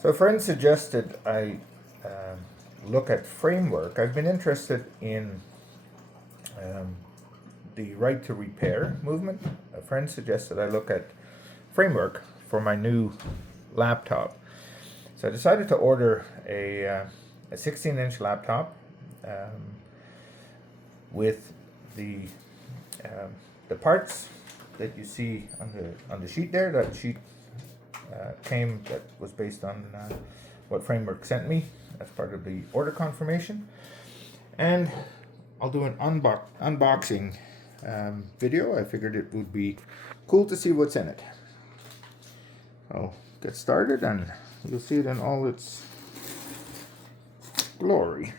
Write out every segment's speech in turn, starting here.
So a friend suggested I look at framework. I've been interested in um, the right to repair movement. A friend suggested I look at framework for my new laptop. So I decided to order a 16-inch laptop um, with the um, the parts that you see on the sheet there. That sheet that was based on what Framework sent me as part of the order confirmation, and I'll do an unboxing video. I figured it would be cool to see what's in it. I'll get started, and you'll see it in all its glory.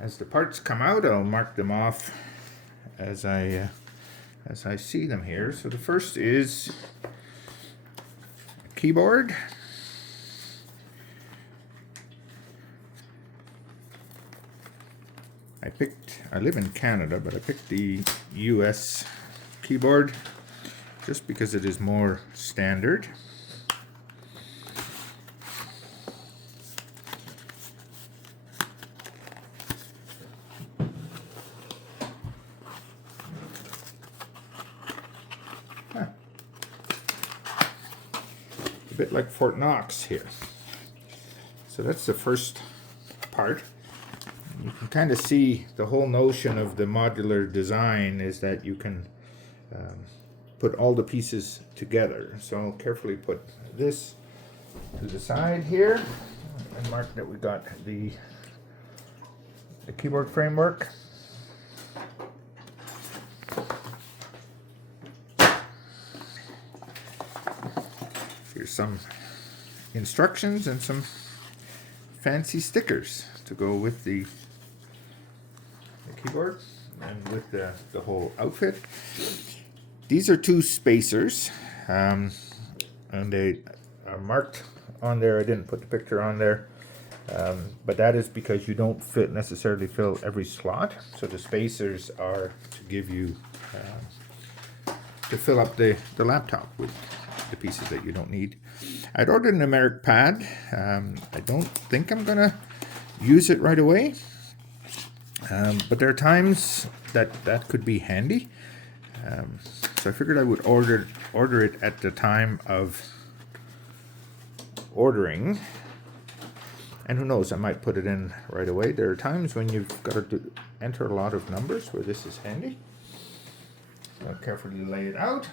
As the parts come out, I'll mark them off as I see them here. So the first is a keyboard. I live in Canada, but I picked the US keyboard just because it is more standard. A bit like Fort Knox here. So that's the first part. You can kind of see the whole notion of the modular design is that you can put all the pieces together. So I'll carefully put this to the side here and mark that we got the keyboard framework. Here's some instructions and some fancy stickers to go with the keyboard and with the whole outfit. These are two spacers, and they are marked on there. I didn't put the picture on there, but that is because you don't necessarily fill every slot. So the spacers are to give you to fill up the laptop with the pieces that you don't need. I'd ordered a numeric pad. I don't think I'm gonna use it right away, but there are times that could be handy. So I figured I would order it at the time of ordering, and who knows, I might put it in right away. There are times when you've got to enter a lot of numbers where this is handy. I'll carefully lay it out.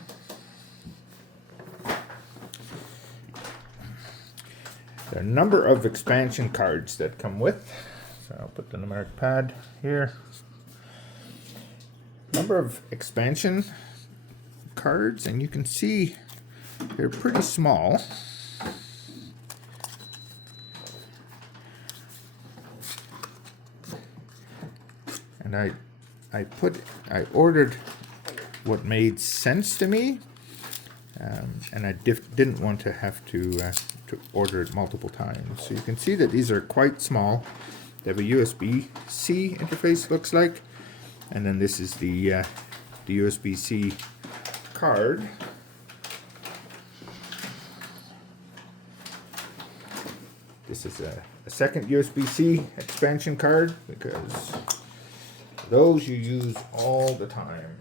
There are a number of expansion cards that come with. So I'll put the numeric pad here. Number of expansion cards, and you can see they're pretty small. And I ordered what made sense to me, and I didn't want to have to order it multiple times. So you can see that these are quite small. They have a USB-C interface, looks like, and then this is the USB-C card. This is a second USB-C expansion card because those you use all the time.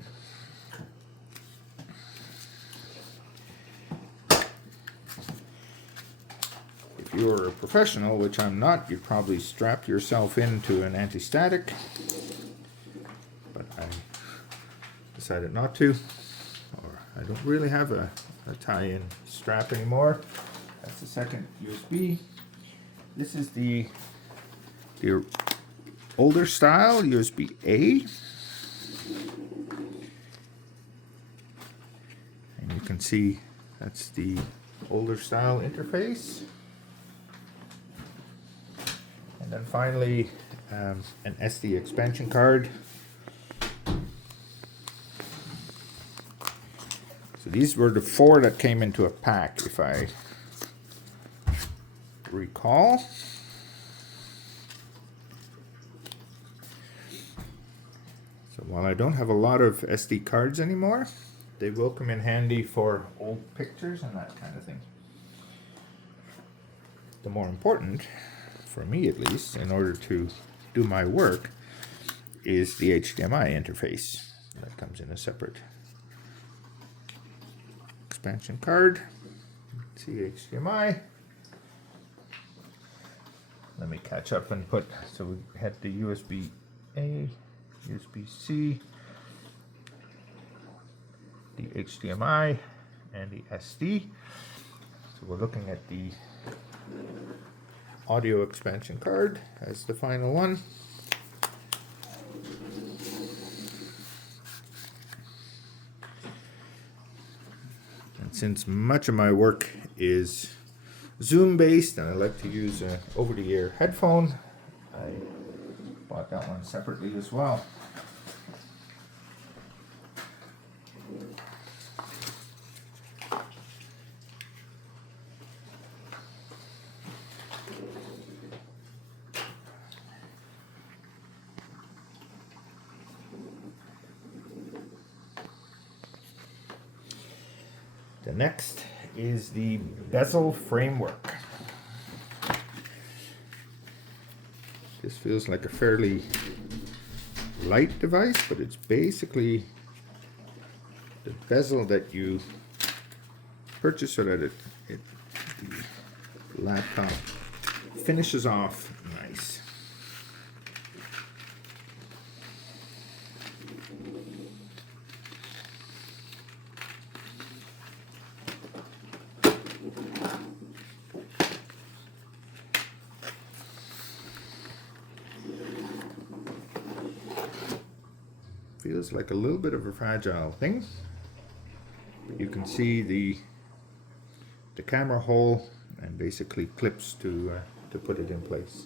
If you're a professional, which I'm not, you'd probably strap yourself into an anti-static, but I decided not to, or I don't really have a tie-in strap anymore. That's the second USB. This is the older style USB-A, and you can see that's the older style interface. And then finally an SD expansion card. So these were the 4 that came into a pack, if I recall. So while I don't have a lot of SD cards anymore, they will come in handy for old pictures and that kind of thing. The more important, for me at least, in order to do my work, is the HDMI interface. That comes in a separate expansion card. See HDMI. Let me catch up and put, so we had the USB-A, USB-C, the HDMI, and the SD. So we're looking at the audio expansion card as the final one. And since much of my work is Zoom based and I like to use an over-the-ear headphone, I bought that one separately as well. The next is the bezel framework. This feels like a fairly light device, but it's basically the bezel that you purchase so that the laptop finishes off nice. Feels like a little bit of a fragile thing, but you can see the camera hole and basically clips to put it in place.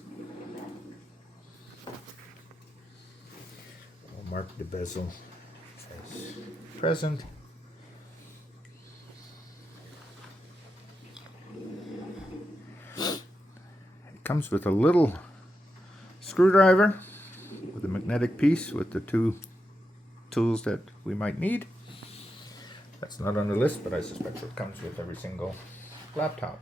I'll mark the bezel as present. It comes with a little screwdriver with a magnetic piece with the 2 tools that we might need. That's not on the list, but I suspect it comes with every single laptop.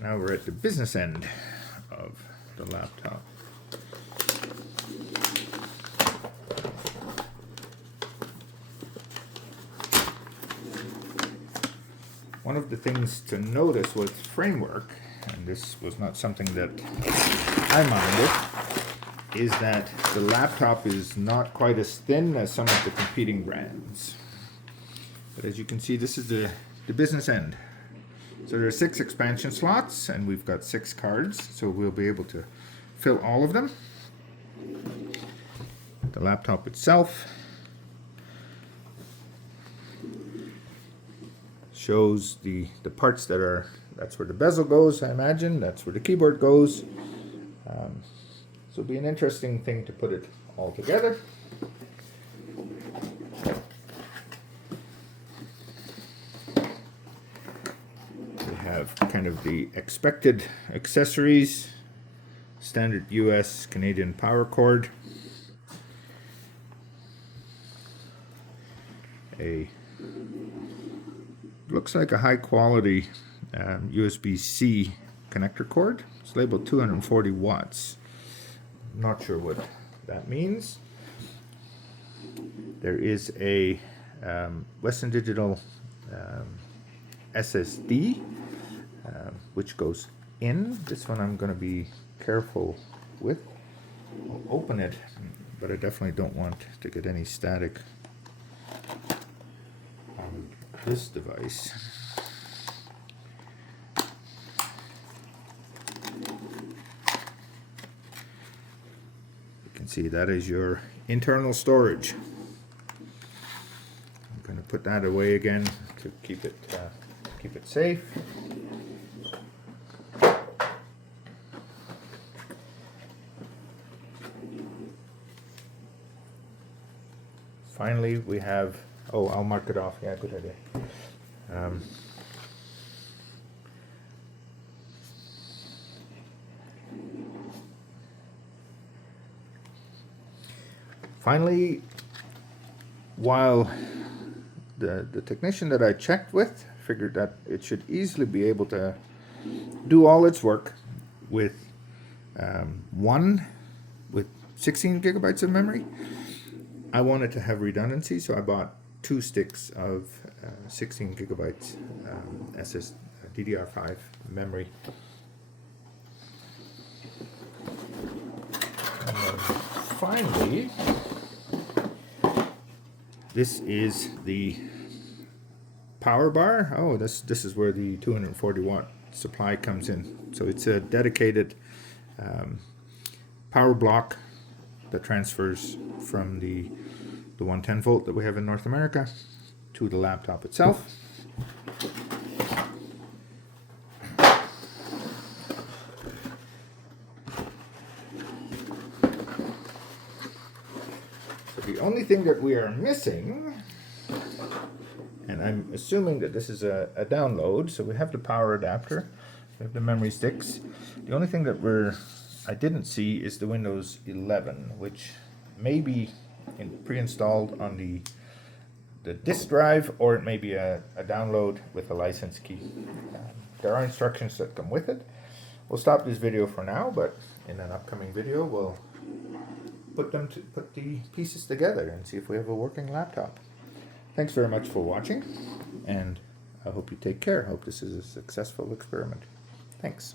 Now we're at the business end of the laptop. One of the things to notice with framework, and this was not something that I minded, is that the laptop is not quite as thin as some of the competing brands. But as you can see, this is the business end. So there are 6 expansion slots, and we've got 6 cards, so we'll be able to fill all of them. The laptop itself shows the parts that's where the bezel goes, I imagine. That's where the keyboard goes. So it'll be an interesting thing to put it all together. We have kind of the expected accessories, standard US Canadian power cord, looks like a high quality USB-C connector cord. It's labeled 240 watts. Not sure what that means. There is a Western Digital SSD which goes in. This one I'm going to be careful with. I'll open it, but I definitely don't want to get any static on this device. You can see that is your internal storage. I'm going to put that away again to keep it safe. finally we have, oh, I'll mark it off. Yeah, good idea. Finally, while the technician that I checked with figured that it should easily be able to do all its work with one with 16 gigabytes of memory, I wanted to have redundancy, so I bought 2 sticks of 16 gigabytes DDR5 memory. And then finally, this is the power bar. Oh, this is where the 240 watt supply comes in. So it's a dedicated power block that transfers from the 110 volt that we have in North America to the laptop itself. So the only thing that we are missing, and I'm assuming that this is a download, so we have the power adapter, we have the memory sticks. The only thing that I didn't see is the Windows 11, which may be pre-installed on the disk drive, or it may be a download with a license key. There are instructions that come with it. We'll stop this video for now, but in an upcoming video we'll put the pieces together and see if we have a working laptop. Thanks very much for watching, and I hope you take care. I hope this is a successful experiment. Thanks.